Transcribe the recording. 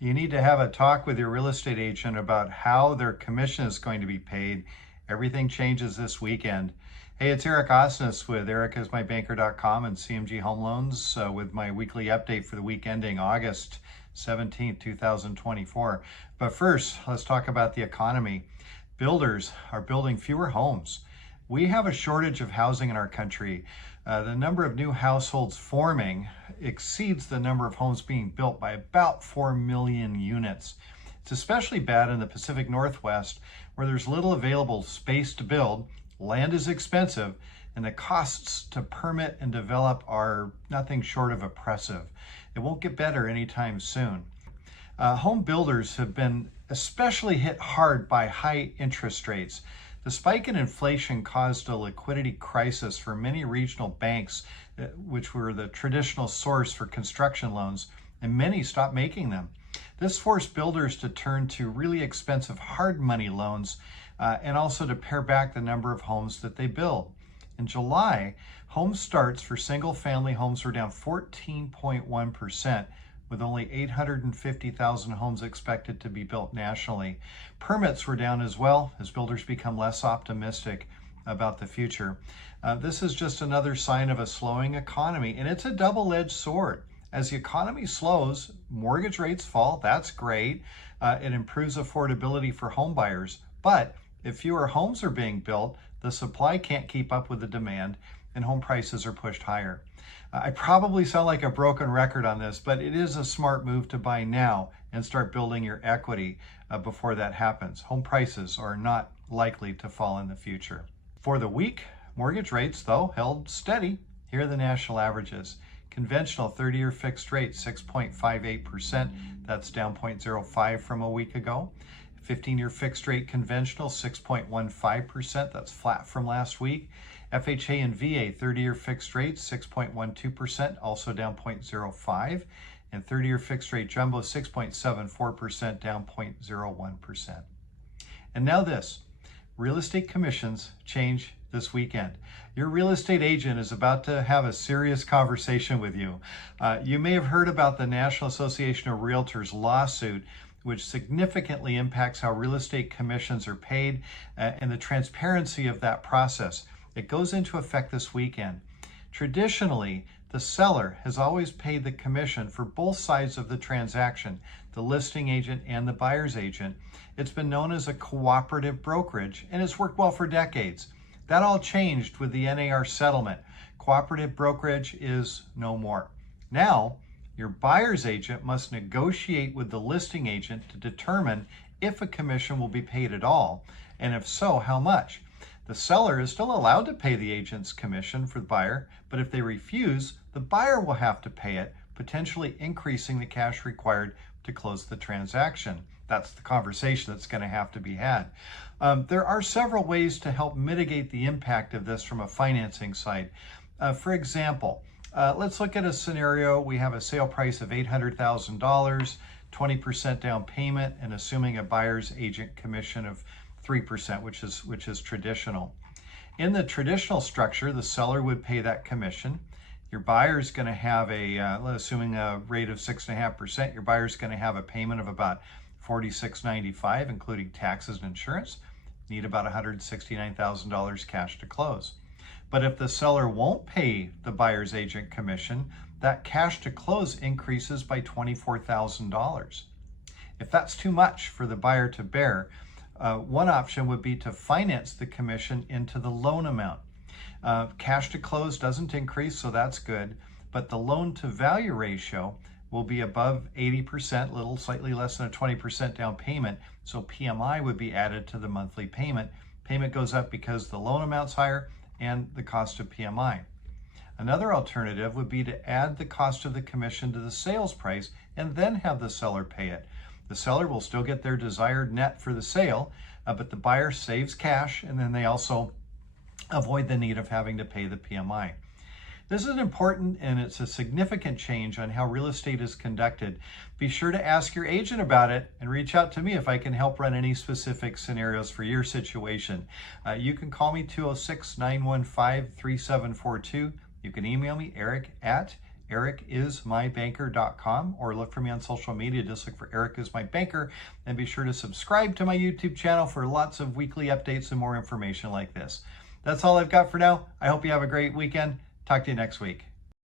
You need to have a talk with your real estate agent about how their commission is going to be paid. Everything changes this weekend. Hey, it's Eric Osnes with ericismybanker.com and CMG Home Loans with my weekly update for the week ending August 17th, 2024. But first, let's talk about the economy. Builders are building fewer homes. We have a shortage of housing in our country. The number of new households forming exceeds the number of homes being built by about 4 million units. It's especially bad in the Pacific Northwest, where there's little available space to build, land is expensive, and the costs to permit and develop are nothing short of oppressive. It won't get better anytime soon. Home builders have been especially hit hard by high interest rates. The spike in inflation caused a liquidity crisis for many regional banks, which were the traditional source for construction loans, and many stopped making them. This forced builders to turn to really expensive hard money loans and also to pare back the number of homes that they build. In July, home starts for single-family homes were down 14.1%, with only 850,000 homes expected to be built nationally. Permits were down as well as builders become less optimistic about the future. This is just another sign of a slowing economy, and it's a double-edged sword. As the economy slows, mortgage rates fall. That's great. It improves affordability for home buyers. But if fewer homes are being built, the supply can't keep up with the demand, and home prices are pushed higher. I probably sound like a broken record on this, but it is a smart move to buy now and start building your equity before that happens. Home prices are not likely to fall in the future. For the week, mortgage rates, though, held steady. Here are the national averages. Conventional 30-year fixed rate, 6.58%. That's down 0.05 from a week ago. 15-year fixed rate conventional, 6.15%. That's flat from last week. FHA and VA 30-year fixed rate, 6.12%, also down 0.05. And 30-year fixed rate jumbo, 6.74%, down 0.01%. And now this, real estate commissions change this weekend. Your real estate agent is about to have a serious conversation with you. You may have heard about the National Association of Realtors lawsuit, which significantly impacts how real estate commissions are paid and the transparency of that process. It goes into effect this weekend. Traditionally, the seller has always paid the commission for both sides of the transaction, the listing agent and the buyer's agent. It's been known as a cooperative brokerage, and it's worked well for decades. That all changed with the NAR settlement. Cooperative brokerage is no more. Now, your buyer's agent must negotiate with the listing agent to determine if a commission will be paid at all, and if so, how much. The seller is still allowed to pay the agent's commission for the buyer, but if they refuse, the buyer will have to pay it, potentially increasing the cash required to close the transaction. That's the conversation that's going to have to be had. There are several ways to help mitigate the impact of this from a financing side. For example, let's look at a scenario. We have a sale price of $800,000, 20% down payment, and assuming a buyer's agent commission of 3%, which is traditional. In the traditional structure, the seller would pay that commission. Your buyer is going to have assuming a rate of 6.5%, your buyer is going to have a payment of about $46.95, including taxes and insurance. Need about $169,000 cash to close. But if the seller won't pay the buyer's agent commission, that cash to close increases by $24,000. If that's too much for the buyer to bear, one option would be to finance the commission into the loan amount. Cash to close doesn't increase, so that's good, but the loan to value ratio will be above 80%, slightly less than a 20% down payment, so PMI would be added to the monthly payment. Payment goes up because the loan amount's higher and the cost of PMI. Another alternative would be to add the cost of the commission to the sales price and then have the seller pay it. The seller will still get their desired net for the sale, but the buyer saves cash, and then they also avoid the need of having to pay the PMI. This is important, and it's a significant change on how real estate is conducted. Be sure to ask your agent about it and reach out to me if I can help run any specific scenarios for your situation. You can call me 206-915-3742. You can email me, eric at ericismybanker.com, or look for me on social media. Just look for Eric is my banker, and be sure to subscribe to my YouTube channel for lots of weekly updates and more information like this. That's all I've got for now. I hope you have a great weekend. Talk to you next week.